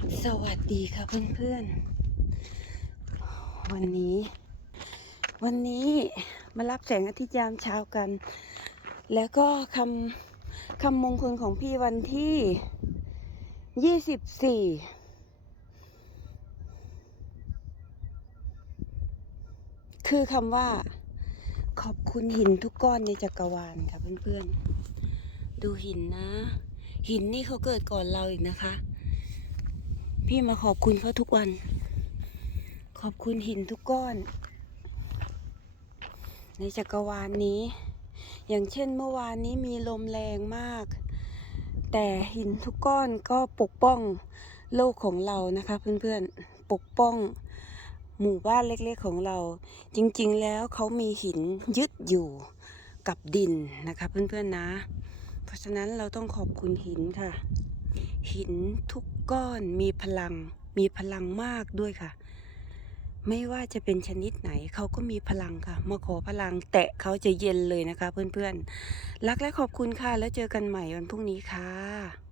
สวัสดีค่ะเพื่อนๆ วันนี้ วันนี้มารับแสงอาทิตย์ยามเช้ากัน แล้วก็คำคำมงคลของพี่วันที่ยี่สิบสี่คือคำว่า ขอบคุณหินทุกก้อนในจักรวาลค่ะเพื่อนๆ ดูหินนะ หินนี่เขาเกิดก่อนเราอีกนะคะ พี่มาขอบคุณเขาทุกวัน ขอบคุณหินทุกก้อน ในจักรวาลนี้ อย่างเช่นเมื่อวานนี้มีลมแรงมาก แต่หินทุกก้อนก็ปกป้องโลกของเรานะคะเพื่อนๆ ปกป้องหมู่บ้านเล็กๆของเรา จริงๆแล้วเขามีหินยึดอยู่กับดินนะคะเพื่อนๆนะ เพราะฉะนั้นเราต้องขอบคุณหินค่ะ หินทุกก้อนมีพลัง มีพลังมากด้วยค่ะ ไม่ว่าจะเป็นชนิดไหนเขาก็มีพลังค่ะ มาขอพลังแตะเขาจะเย็นเลยนะคะ เพื่อนๆ รักและขอบคุณค่ะ แล้วเจอกันใหม่วันพรุ่งนี้ค่ะ